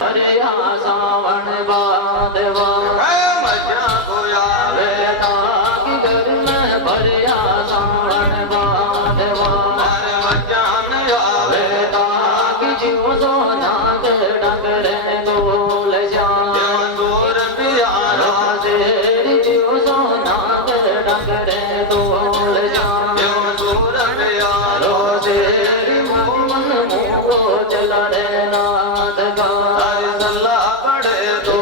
हरिया सावन बादवा मजा गोया वे ताकि घर में भरिया सावन बादवा मजा न आवे वे ताकि जीव सोना के डगरे डोल जाए दूर प्यारा तेरी जीव सोना के डगरे डोल जाए दूर प्यारा तेरी मन मुँह चला रे नाथ का सल्ला पड़े तो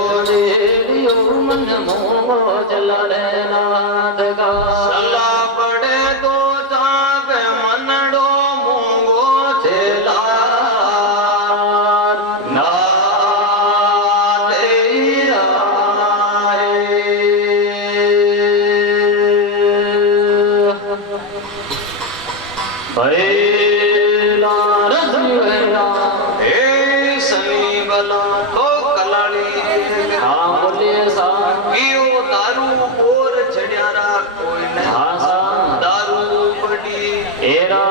मन मोह चला रे नाथ का सल्ला पड़े तो जाग मनडो मोगो चला ना तेरा भैला रसवेला हे सनी बला तो कलाड़ी हाँ बोलिए सा पियो दारू और छड़ियारा कोई नहीं हाँ सा दारू पड़ी एरा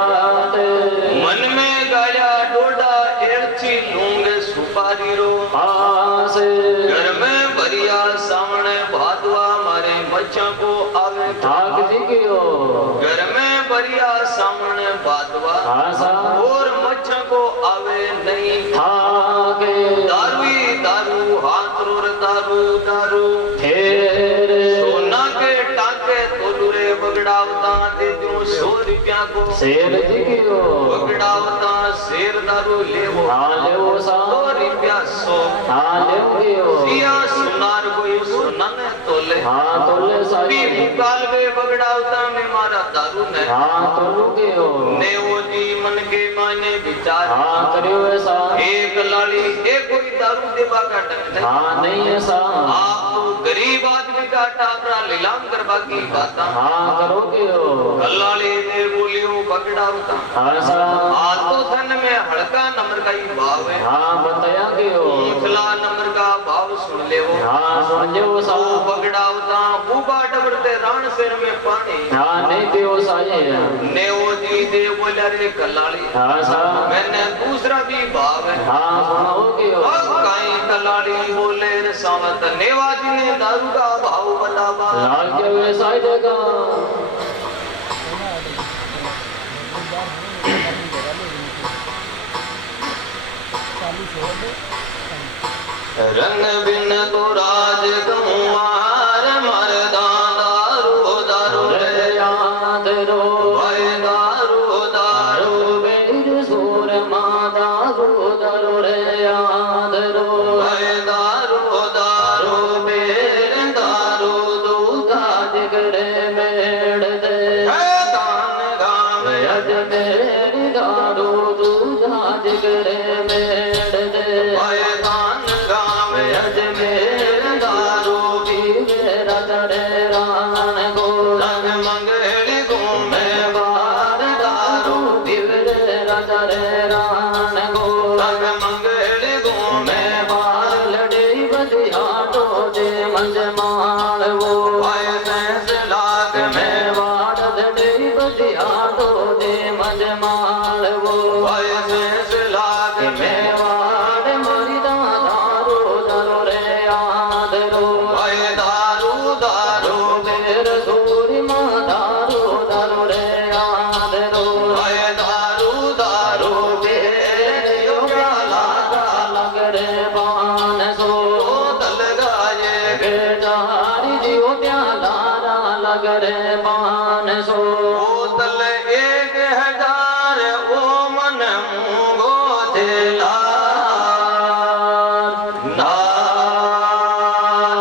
मन में गाया डोडा एड़ची लूंगे सुपारी रो पास घर में भरिया सामने भादवा मारे बच्चा को आवे ठाक जी क्यों घर में भरिया सामने भादवा हाँ सा और बच्चा को आवे नहीं ठाके दारू ही दारू हाथ रोर दारू दारू तेरे सोना के टाके तोलुरे बगड़ावता दे दूं 100 रुपया को शेर जी क्यों बगड़ावता शेर दारू लेवो हाँ ले वो सा 100 रुपया 100 हाँ ले क्यों सिया सुनार कोई सोना ने तोले हाँ तोले सारी भी मुकाल वे बगड़ावता में मारा दारू ने हाँ तोलू क्यों ने वो जी मन के माने विचार हाँ करियो ऐसा एक लाली एक कोई दारू देवा का ढंग नहीं हाँ नहीं ऐसा आप तो गरीब आदमी का टापरा लीलाम करवा की बात हाँ करो क्यों कल्लाली ने बोलियो बगड़ावता हाँ सा आज तो धन में हड़का नंबर का ही भाव है हाँ बताया क्यों ऊंचला नंबर का भाव सुन ले वो हाँ सुन जो सा बगड़ावता ऊबा डबरते राण सिर में पानी हाँ नहीं क्यों साये ने वो जी दे बोला रे कल्लाली हाँ सा मैंने दूसरा भी भाव है हाँ सुनाओ क्यों कहीं कल्लाली बोले रे सावत नेवाजी ने दारू का भाव बतावा लाल के वैसा ही देगा रंग बिन तो राज कुमार मरदा दारू दारू रे याद रो भाई दारू दारू बेर सूर माता दारू रे याद रो भाई दारू दारू बेर दारू दूधा जिगरे मेड़ दे दान गाँव अज मेरी दारू दूधा जिगरे मेड़ दे भाई दान गाँव अज मेरे दारू की मेरा तड़े रान को रंग मंगली घूमे बार दारू की मेरा तड़े रान को रंग मंगली घूमे बार लड़े बजिया तो जे मंज मार वो भाई सैंस लाग में मैं बार लड़े बजिया तो जे मंज मार वो भाई सैंस लाग में मैं बार मरी दारू दारू रे याद रो भाई दारू दारू बेर सूरी माँ दारू दारू रे याद रो भाई दारू दारू बेर योगा लागा लग रे बान सो दल गाये बेचारी जीव प्याला लग रे बान सो बोतल 1000 ओ मन मुंगो देला ना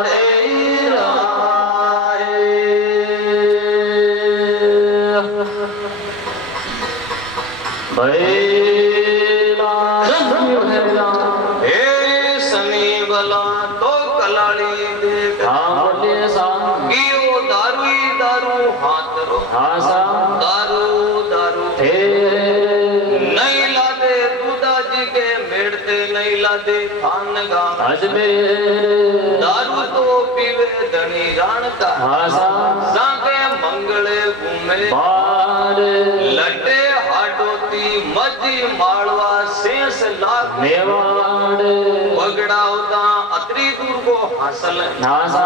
तेरा भैला भैला हे सनी बला तो कलाड़ी देख हाँ बोलिए सा कियो दारू ही दारू हाथ रो हाँ सा दारू दारू थे नहीं लादे दूधा जी के मेड़ते नहीं लादे खान गाँव अजमेर दारू तो पीवे धनी राण का हाँ सा सांगे मंगले घूमे बार लटे हाडोती मजी मालवा से 20 लाख मेवाड़ बगड़ा होता अतरी दूर को हासिल नासा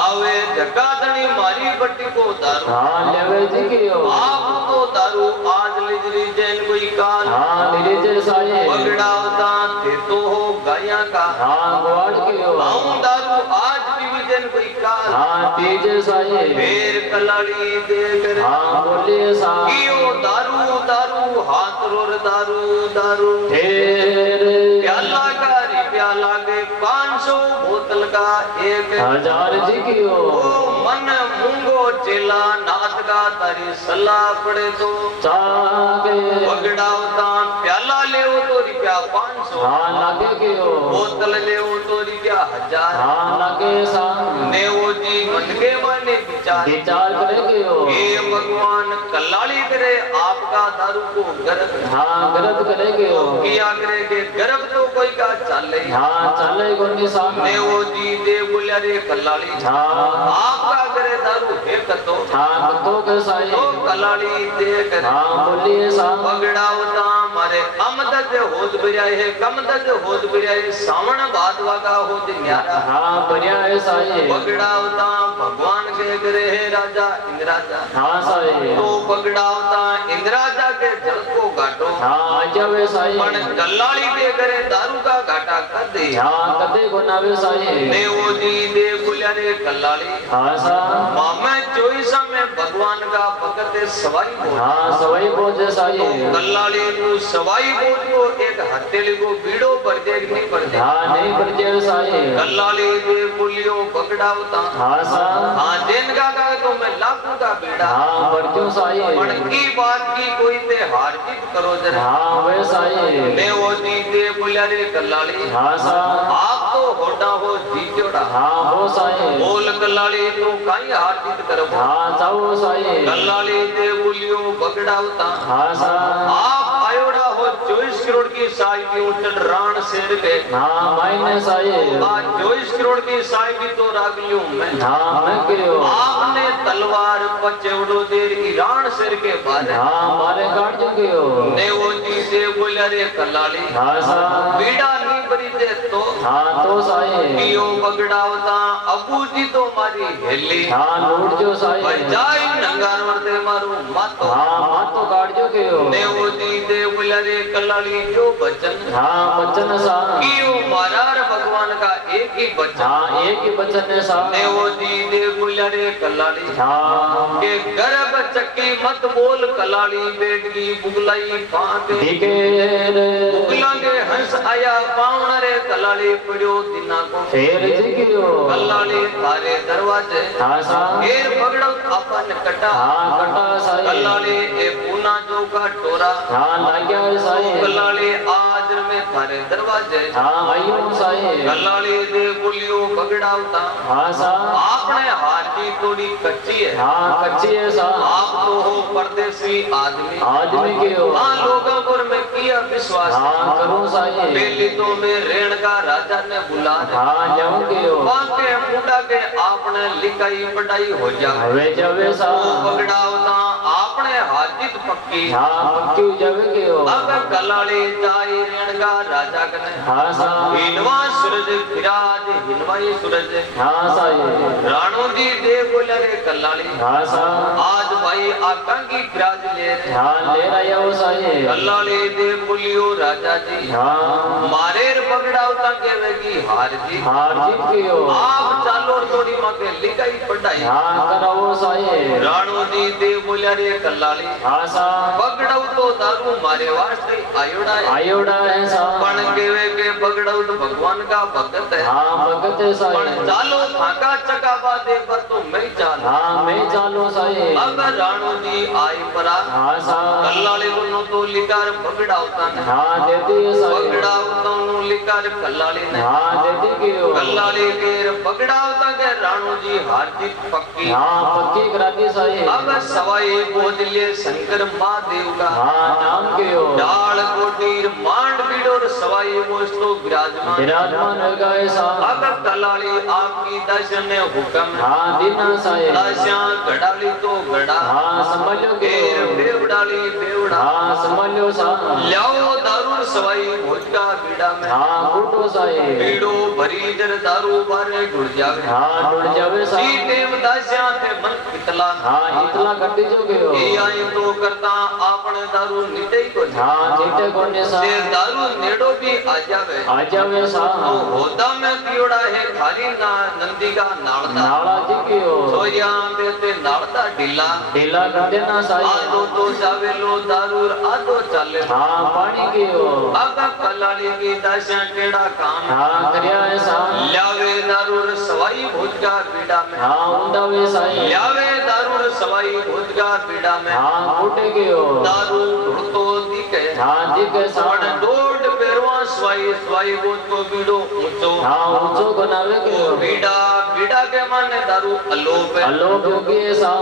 आवे जगादनी मारी बट्टी को दारू हाँ लेवे जी कियो आप तो दारू आज लिजरी जैन कोई काल हाँ लिजे साये बगड़ा होता थे तो हो गाया का हाँ ग्वाड़ कियो आऊं दारू आज भी जैन कोई काल हाँ तीजे साये फेर कलाड़ी देकर हाँ बोलिए सा कियो दारू दारू हाथ रोर दारू दारू फिर प्याला का प्याला के 500 बोतल का 1000 जी कियो ओ मन मूंगो चेला नाथ का तारी सलाह पड़े तो चागे बगड़ावता प्याला ले तो रुपया 500 हाँ लागे कियो बोतल ले तो रुपया 1000 हाँ लागे सा ने वो जी मन के माने विचार विचार करे कियो हे भगवान कलाली करे आपका दारू को गर्भ हाँ गलत करे कियो किया करे के गर्भ तो कोई का चले हाँ चले गोनी सा ने वो जी दे बोलिया रे कलाली हाँ आपका करे दारू है कतो हाँ कतो के साये तो कलाली दे करे हाँ बोलिए सा बगड़ावता मारे अमदद होद बिराए है कमदद होद बिराए सावण बादवा का होद न्यारा हाँ बढ़िया है साये बगड़ावता भगवान के करे है राजा इंद्राजा हाँ साये तो बगड़ावता इंद्राजा के जल को घाटो हाँ आजवे साये पण कलाली के करे दारू का घाटा कर दे हाँ कते गोनावे साये ने वो जी दे बोलिया रे कलाली हाँ सा मामे 24 में भगवान का भगत सवाई बोल हाँ सवाई बोझे साये कलाली तू सवाई बोल को एक हथेली को बीड़ो पर दे नहीं पर दे हाँ नहीं परिचय साये कलाली दे बोलियो बगड़ावता हाँ सा हाँ दिन का तो मैं लाखों का बीड़ा हाँ बढ़ियो साये पण की बात की कोई ते हार जीत करो जरा हाँ वे साये ने वो जी दे बोलिया रे कलाली हाँ सा आप तो होड़ा हो जीत्योड़ा हाँ हो साये बोल कलाली तो काई हार जीत करो हाँ चाहो साये कलाली दे बोलियो बगड़ावता हाँ सा आप आयोड़ा हो 24 करोड़ की साई की उठन राण शेर के हाँ मायने साये आज 24 करोड़ की साई की तो रागलियों में हाँ मैं कियो आपने तलवार पचेवड़ो देर की राण शेर के बारे हाँ मारे काट चुकियो ने वो जी से बोला रे कलाली हाँ सा बीड़ा नहीं बरी दे तो हाँ तो साये कियो बगड़ावता अबू जी तो मारी हेली हाँ लूट जो साये बजाई नंगार वर्ते मारू मातो हाँ मात तो काट चुकियो ने वो जी दे बोला रे कलाली जो बचन हाँ बच्चन सा कियो मारार भगवान का एक ही बचन हाँ एक ही बच्चन ने सा ने वो जी दे बोला रे कलाली हाँ के गर्भ चक्की मत बोल कलाली बेटगी बुगलाई पाक ठीक है बुगलांगे हंस आया पाउन रे कलाली पड़ियो दिना को फेर जिगियो कलाली थारे दरवाजे हाँ सा घेर पगड़ो अपन कटा हाँ कटा साये कलाली ए पूना जो का टोरा हाँ लाग्या साये कलाली आज में थारे दरवाजे हाँ आयो साये कलाली दे बोलियो बगड़ावता हाँ सा आपने हार की थोड़ी कच्ची है हाँ कच्ची है सा आप तो हो परदेसी आदमी आदमी के हो हाँ लोगों पर मैं किया विश्वास हाँ करूँ साये पहली तो मैं रेण का राजा ने बुला हाँ जाऊँ के हो बाके मुंडा के आपने लिखाई पढ़ाई हो जाए हवे जवे सा बगड़ावता आपने हाजित पक्की हाँ पक्की जवे के हो अब कलाड़ी जाई रेण का राजा कने हाँ सा हिनवा सूरज विराज हिनवा ये सूरज हाँ साये राणो जी दे बोले रे कलाड़ी हाँ सा आज भाई आकांगी विराज ले रहे हाँ ले रहा हो साये कलाड़ी दे बोलियो राजा जी हाँ मारेर पगड़ावता केवेगी हार जी हार जीत के हो आप चालो थोड़ी माके लिखाई पढ़ाई हाँ कराओ साये राणो जी दे बोलिया रे कलाड़ी हाँ सा पगड़ाव तो दारू मारे वास्ते आयोड़ा है आयोड़ा है सा पण केवे के पगड़ाव तो भगवान का भगत है हाँ भगत है पण साये चालो फाका चकावा दे पर तो मैं चाल हाँ मैं चालो साये अब राणो जी आई परा हाँ सा कल्लाड़ी को तो लिकार पगड़ावता ने हाँ देती है साये पगड़ावता नो लिकार कल्लाड़ी ने हाँ देती के हो कल्लाड़ी के पगड़ावता के राणो जी हार जीत पक्की हाँ पक्की कराती साये अब सवाई बोझलिए शंकर महादेव का हाँ नाम के हो डाल कोटीर मांड बीडोर सवाई बोझ तो विराजमान विराजमान हो गए सा अब कलाड़ी आपकी दर्शन ने हुक्म हाँ दीना साये दास्या गड़ाली तो गड़ा हाँ समझ लो के घेर हो बेवड़ाली बेवड़ा हाँ समझ लो सा ल्याओ दारू सवाई भोज का बीड़ा में हाँ फूटो साई बीड़ो भरी जर दारू बारे ढुल जावे हाँ ढुल जावे सा सी टेम दास्या थे मन इतला हाँ इतला कटी जो गयो ये आई तो करता आपने दारू नीटे को हाँ नीटे कोने सा जे दारू नेड़ो भी आ जावे सा तो होदा में पियोड़ा है खाली ना नंदी का नालदा नाला जी गयो सोया बेते नालदा ढीला ढीला कर देना साई आदो तो जावे लो दारू आदो चले हाँ पानी गयो आगा कलाली की दास्या टेड़ा काम हाँ करिया है सा ल्यावे दारू सवाई भोज का बीड़ा में हाँ उंडावे साई ल्यावे दारू सवाई भोज का बीड़ा में हाँ फूटे गयो दारू ढुलतो दिखे हाँ दिखे सा पण डोड पेरवा स्वाई स्वाई भोज को बीड़ो ऊंचो हाँ ऊंचो बनावे गयो बीड़ा बीड़ा के माने दारू अलोप है अलोप योगी सा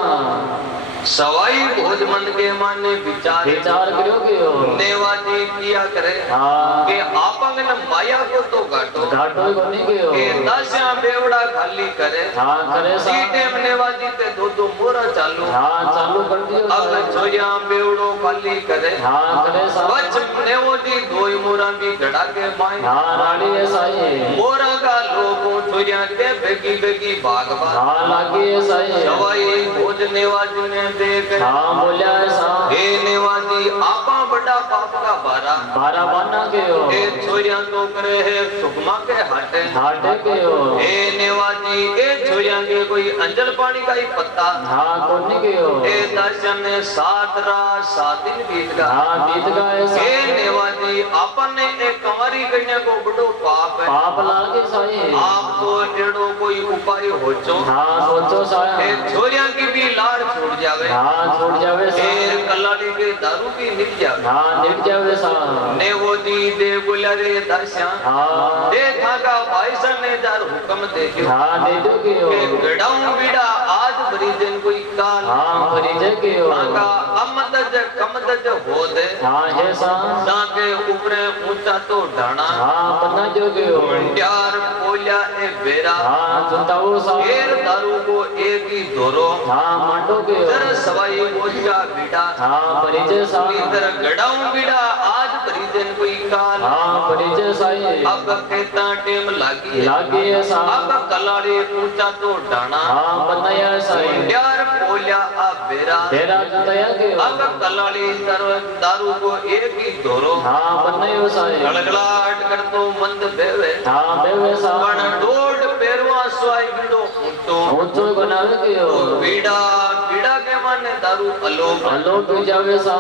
सवाई भोज मन के माने विचार विचार करो गयो नेवाजी किया करे हाँ के आपंग न माया को तो घाटो घाटो को नहीं गयो के दास्या बेवड़ा खाली करे हाँ करे सा सी टेम नेवाजी ते दो दो मोरा चालू हाँ चालू कर दियो अब जोया बेवड़ो खाली करे हाँ करे सा बच नेवोजी दोई मोरा भी गड़ा के माई हाँ राड़ी है साई मोरा का लोगो जोया के बेगी बेगी भागवा हाँ लागी है साई सवाई भोज नेवाजी ने देख हाँ बोलिया है सा हे नेवाजी आपा बड़ा पाप का बारा बारा बना गयो हे छोरिया तो करे है सुकमा के हाटे हाटे गयो हे नेवाजी ए छोरिया के कोई अंजल पानी का ही पत्ता हाँ कौन नहीं गयो हे दर्शन ने 7 रात 7 दिन बीत गया हाँ बीत गए सा हे नेवाजी आपन ने एक कंवारी कन्या को बड़ो पाप है पाप लागे साई आप तो एड़ो कोई उपाय होचो हाँ सोचो सा हे छोरिया की भी लाड़ छूट जावे हाँ छूट जावे सा हे कलाड़ी के दारू भी निक जावे हाँ निट जावे सा नेवोजी दे गुलरे दर्शन हाँ दे थाका भाईसन ने जार हुक्म दे के हाँ दे दो गयो गड़ाऊं बीड़ा आज भरी दिन कोई काल हाँ परिचय गयो थाका अमदज कमदज हो दे हाँ है सा ताके ऊपरे ऊंचा तो ढाणा हाँ पन्ना जो गयो मुंड्यार पोलिया ए बेरा हाँ जुताओ सा एर दारू को एक ही धोरो हाँ मांडो गयो तर सवाई मोजा बीड़ा हाँ परिचय सा इधर गड़ाऊं बीड़ा आज भरी दिन कोई काल हाँ परिचय साई अब कहता टेम लागी लागे है सा अब कलाड़ी ऊंचा तो ढाणा हाँ पन्ना साई मुंड्यार पोलिया आ बेरा तेरा जुताया गयो अब कलाड़ी दारू को एक ही धोरो हाँ पन्ना साई गड़गड़ाहट कर तो मंद बेवे हाँ बेवे सा पण डोड पेरवा स्वाई बीड़ो ऊंचो ऊंचो बनावे गयो बीड़ा बीड़ा के माने दारू अलोप अलोप हो जावे सा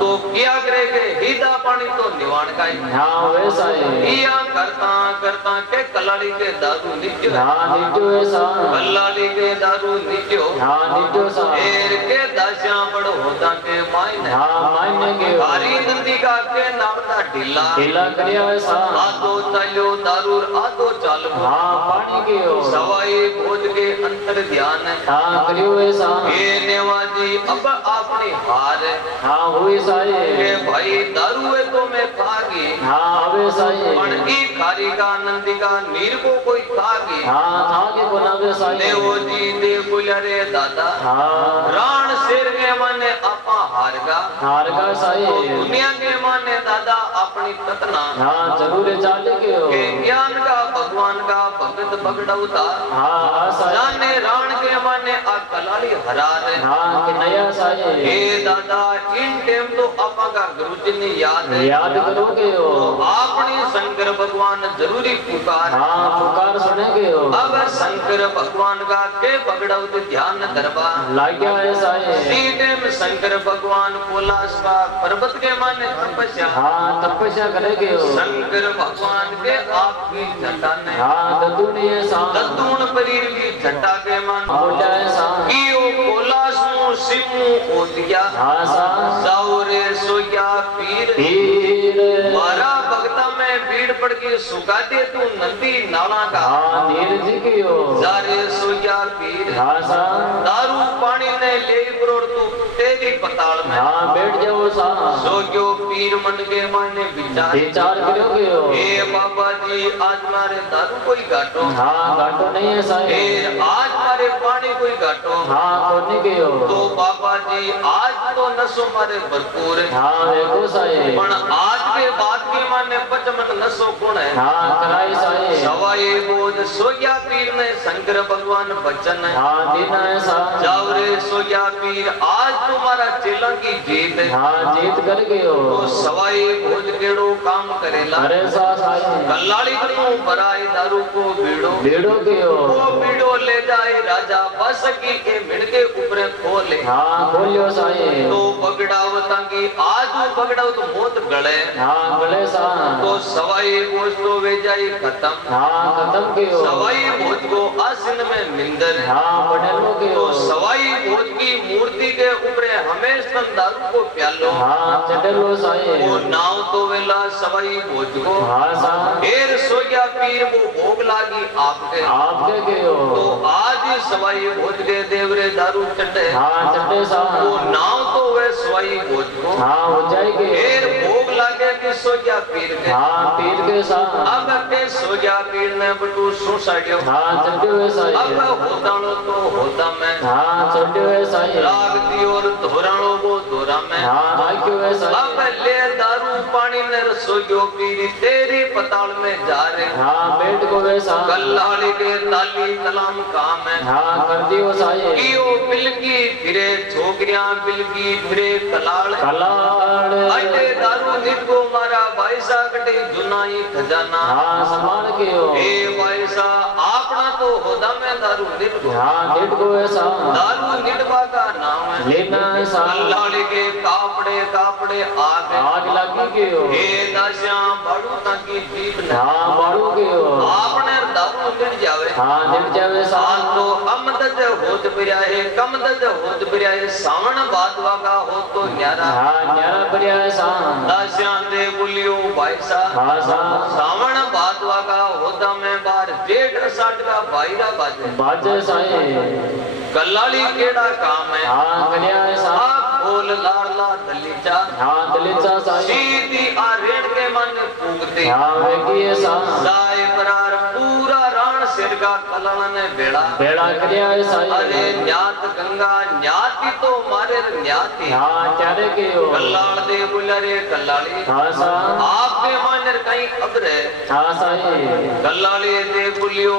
तो किया करे के हिदा पानी तो निवाण का ही हाँ वैसा है किया करता करता के कलाड़ी के दारू नित्यो हाँ नित्यो है सा कलाड़ी के दारू नित्यो हाँ नित्यो सा एर के दास्या बड़ होता के मायने हाँ मायने गयो हरी नंदी का के नावता ढीला ढीला करिया है सा आदो चलो दारू आदो चाल हाँ पानी गयो सवाई भोज के अंतर ध्यान हाँ करियो है सा हे नेवाजी अब अपनी हार हाँ हुई सा के है भाई दारू है तो मैं खागी हाँ अबे सा है पण ई खारी का नंदी का नीर को कोई खागी हाँ था के बनावे सा है नेवोजी दे गुलरे दादा हाँ राण शेर के माने आपा हारगा हार का सा तो है दुनिया के माने दादा अपनी ततना हाँ जरूर है चाले गयो के ज्ञान का भगवान का भगत भगड़ौता हाँ हाँ सा है जाने राण के माने आ कलाली हरार हाँ कि नया सा है हे दादा इन टेम तो आपा का गुरुजी ने याद है याद करोगे हो आपने शंकर भगवान जरूरी पुकार हाँ पुकार सुनेगे हो अब शंकर भगवान का के पकड़ो तो ध्यान दरबा लाग गया ऐसा है सीधे में शंकर भगवान पोलास का पर्वत के माने तपस्या हाँ तपस्या करेगे हो शंकर भगवान के आपकी जटा ने हाँ दद्दूनी ऐसा दद्दून परीर की जटा के मान बोला ऐसा कि ओ पोलास मु सिमु ओ दिया हाँ सा साउरे सोया पीर पीर मारा भक्ता में भीड़ पड़ के सुखा दे तू नंदी नाला का हाँ नीर जी की हो सारे सोया पीर हाँ सा दारू पानी ने ले करोड़ तू तेरी पताल में हाँ बैठ जाओ सा सो क्यों पीर मन के माने विचार विचार करोगे हो हे बाबा जी आज मारे दारू कोई घाटो हाँ घाटो नहीं है साहेब हे आज मारे पानी कोई घाटो हाँ कोने के हो तो बाबा जी आज तो नसो मारे भरपूर है हाँ देखो साहेब पण आज के बाद के माने पचमन नसो कौन है हाँ कराई साहेब सवाए बोध सोया पीर ने शंकर भगवान बचन है हाँ देना है साहब जाओ रे सोया पीर आज तुम्हारा चेला की जीत है हाँ जीत कर गए हो तो सवाई भोज केड़ो काम करेला अरे साहेब कल्लाड़ी को बराई दारू को बीड़ो बेड़ो के हो वो बीड़ो ले जाए राजा बस की के मिड़के ऊपर खोले हाँ खोलियो साहेब तो बगड़ाव तांगी आज वो बगड़ाव तो मौत गले हाँ गले साहब तो सवाई भोज तो वे जाए खत्म हाँ खत्म के हो सवाई भोज को आसन में मिंदर हाँ बड़े के तो हो सवाई भोज की मूर्ति के ऊपर हमेशा दारू को प्यालो हाँ चलो वो साहेब नाव तो वेला सवाई भोज को हाँ साहब फिर सोया पीर वो भोग लागी आपके आपके के हो तो आज सवाई भोज के देवरे दारू चढ़े हाँ चटे वो साहब नाव तो वे सवाई भोज को हाँ हो जाएगी फिर भोग लागे कि सोया पीर के हाँ पीर के साहब अब के सोया पीर ने बटू सुसाड्यो हाँ चटे हुए अब साहेब होताणो तो होता मैं हाँ चटे हुए साहेब राग दी और धोराणो वो धोरा में हाँ राख्यो हुए अब साहेब ले दारू पानी ने रसोइयो पीरी तेरी पताल में जा रहे हाँ बैठ को वे साहब कल्लाड़ी के ताली कलाम काम है हाँ कर दियो साहेब कियो बिलगी फिरे छोकरियां बिलगी फिरे कलाल कलाड़ अटे दारू निट को मारा भाईसा कटे जुनाई खजाना हाँ संभाल के हो ए भाईसा आपना तो होदा में दारू निट को हाँ डेट को वे साहब दारू निटवा का नाम है लेना है साहब कल्लाड़ी के कापड़े कापड़े आग आग लगी के हो हे दास्या बाड़ू ताकी जीप ने हाँ बाड़ू के हो आपने दारू निट जावे हाँ डेट जावे आज साहब तो अमदद होत बिरया है कमदद होत बिरया है सावण बादवा का हो तो न्यारा हाँ न्यारा बढ़िया है साहब दास्या दे बुलियो भाई सा हाँ साहब सावण बादवा का होता में बार जेठ अषाढ़ का बाईरा बाजे बाजे साहेब कल्लाड़ी केड़ा काम है हाँ कन्या है साहब आप बोल लाडला दलीचा हाँ दलिता साहेब सीधी आ रेड़ के मन फूकते हाँ वेगी है साहब साए परार पूरा राण सिर का कलण ने बेड़ा बेड़ा कन्या है अरे साहेब न्यात गंगा न्याती तो मारे न्याती हाँ चारे के हो कल्लाड़ दे बुलरे कल्लाड़ी हाँ साहब आपके मानर कहीं अबरे हाँ साहेब कल्लाड़ी दे बुलियो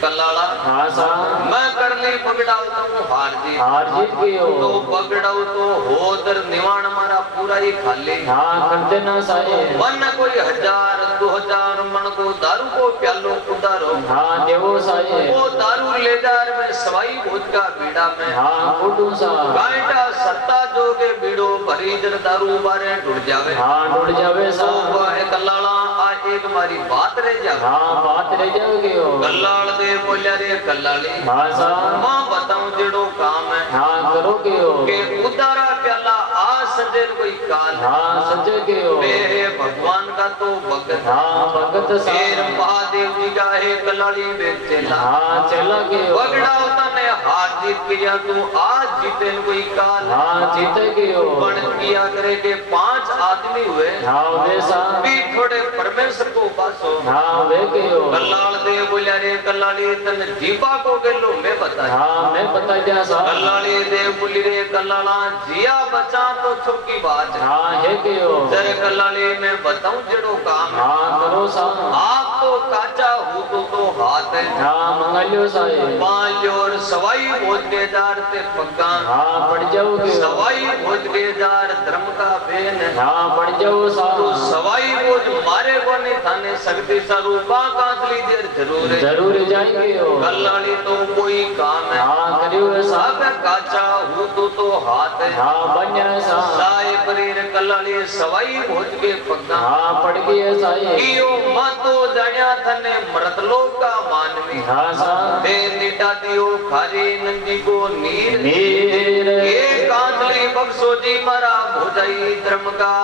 कल्लाड़ा हाँ साहब मैं कर ली पगड़ाऊ तो हार जी हार जीत के तो हो पगड़ाऊ तो होदर निवाण मारा पूरा ही खाली हाँ कर देना साहेब मन कोई 1000 2000 मन को दारू को प्यालो उतारो हाँ देवो साहेब वो दारू ले जार में सवाई भोज का बीड़ा में हाँ फूटू साहब गांटा सत्ता जोगे बीड़ो भरी जन दारू बारे ढुड़ जावे हाँ डुड़ जावे तो साहब वह कल्लाड़ा आ एक मारी बात रह जावे हाँ बात रह जाओगे हो कल्लाड़ दे बोलिया रे कल्लाड़ी हाँ साहब मां बताऊं जेड़ो काम है हाँ करोगे हो के उतारा प्याला आ सजे कोई काल हाँ सच्चे के हो वे है भगवान का तो भगत हाँ भगत शेर साहब महादेव जी का है कल्लाड़ी में चेला हाँ चला के हो बगड़ा होता ने हार जीत किया तू आज जीते कोई काल हाँ जीते के हो पण किया करे के 5 आदमी हुए हाँ वे साहब भी थोड़े परमेश्वर को पासो हाँ वे के हो कल्लाड़ दे बोलिया रे कल्लाड़ी तन जीवा को गेलो मैं बता हाँ मैं बता दिया साहब कल्लाड़ी दे बोली रे कल्लाड़ा जिया बचा तो छोकी बात है हाँ है के हो जर कल्लाड़ी मैं बताऊं जेड़ो काम है हाँ करो साहब आप तो काचा हूँ तो हाथ है हाँ मंगलियो साहेब पांच और सवाई भोज के जार ते पग्गा हाँ पड़ जाओगे हो सवाई भोज के जार धर्म का बेन है हाँ पड़ जाओ तो साहब सवाई भोज मारे बने थाने शक्ति स्वरूपा कांतली देर जरूर है जरूर जाएंगे हो कल्लाड़ी तो कोई काम है हाँ करियो है सब साहब काचा हूँ तो हाथ है हाँ बन जाए साहब साए परीर कल्लाड़ी सवाई भोज के पग्गा हाँ पड़ गई है साहेब कियो मातो जाण्या थने मृत लोक का मानवी हाँ साहब दे निटा दियो खारी नंदी को नीर नीर ये कांतली बक्सो जी मारा भोजाई धर्म का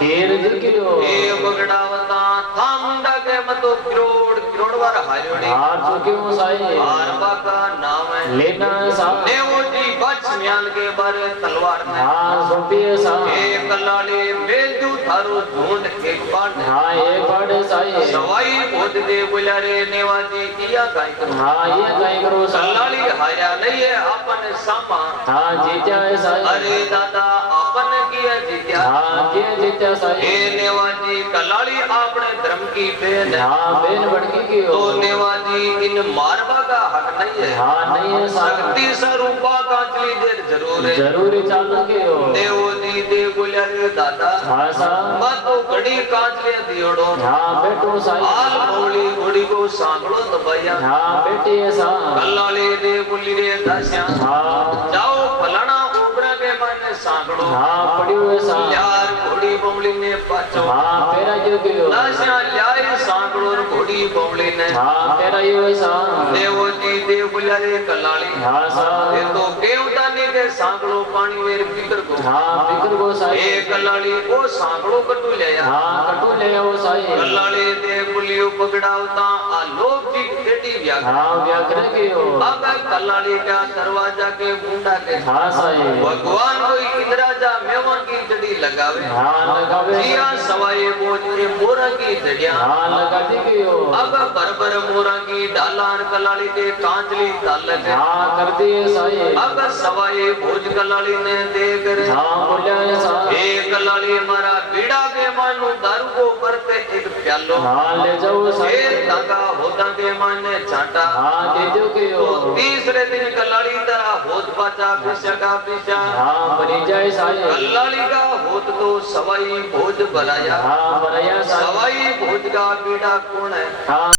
ढेर किलो ये बगड़ावता था मुंडा के मतो किरोड़ वार हारोड़ी हार चुके हो साहेब हारबा का नाम है लेना है साहब नेवो जी बच लक्ष्मियान के बारे तलवार ने हाँ सोपिए सा एक कलाड़ी बेजू थारो झूठ एक बार ने हाँ एक बार साई सवाई बोध दे बोला रे नेवाजी किया काई करो हाँ ये कहीं करो सा कलाड़ी हाया नहीं है अपन सामा हाँ जीत्या है साई अरे दादा अपन किया जीत्या हाँ के जीत्या साई हे नेवाजी कलाड़ी आपने धर्म की बेन है हाँ बेन बड़की की हो तो नेवाजी इन मारवा का हक नहीं है हाँ नहीं है साई शक्ति स्वरूपा कांचली देर जरूर है जरूरी चाल के हो देवो दी दे बोला रे दादा हाँ सा मत तो घड़ी कांचले दियोड़ो हाँ बेटो साई आल बोली घोड़ी को सांगड़ो दबाया हाँ बेटी है सा कल्लाले दे बोली रे दास्या हाँ जाओ फलाना उबरा के माने सांगड़ो हाँ पड़ी हुए सा यार घोड़ी बमली ने पाचो हाँ पेरा जो की हो दास्या ल्याए सांगड़ो और घोड़ी बमली ने हाँ पेरा ही हुए सा देवो जी दे बोला रे कल्लाली हाँ सा ये तो केवता ने के सांगड़ो पानी मेरे फिकर को हाँ फिक्र को साई ए कल्लाली ओ सांगड़ो कटू ले जा हाँ कटू ले आओ साई कल्लाली दे बुलियो पकड़ावता आ लोग जी केटी व्याग हाँ व्याघ्र की हो अब कल्लाड़ी का दरवाजा के बूंदा के हाँ साई भगवान कोई इंद्राजा मेवा की जड़ी लगावे हाँ लगावे जिया सवाए बोझ के मोरा की जड़िया हाँ लगाती की हो अब बरबर मोरा की डालान कल्लाड़ी के कांचली तालक हाँ करती है साई अब सवाए भोज कल्लाड़ी ने दे करे हाँ बोलिया है सा हे कल्लाड़ी मारा बीड़ा के मानो दारू को बरते एक प्यालो हाँ ले जाओ साई हे धागा होता के माने चाटा हाँ दे दो की हो तो तीसरे दिन कल्लाड़ी तरह होत पाचा पिछा का पिछा हाँ बनी जाए साई कल्लाड़ी का होत तो सवाई भोज बनाया हाँ बनाया साई सवाई भोज का बीड़ा कौन है हाँ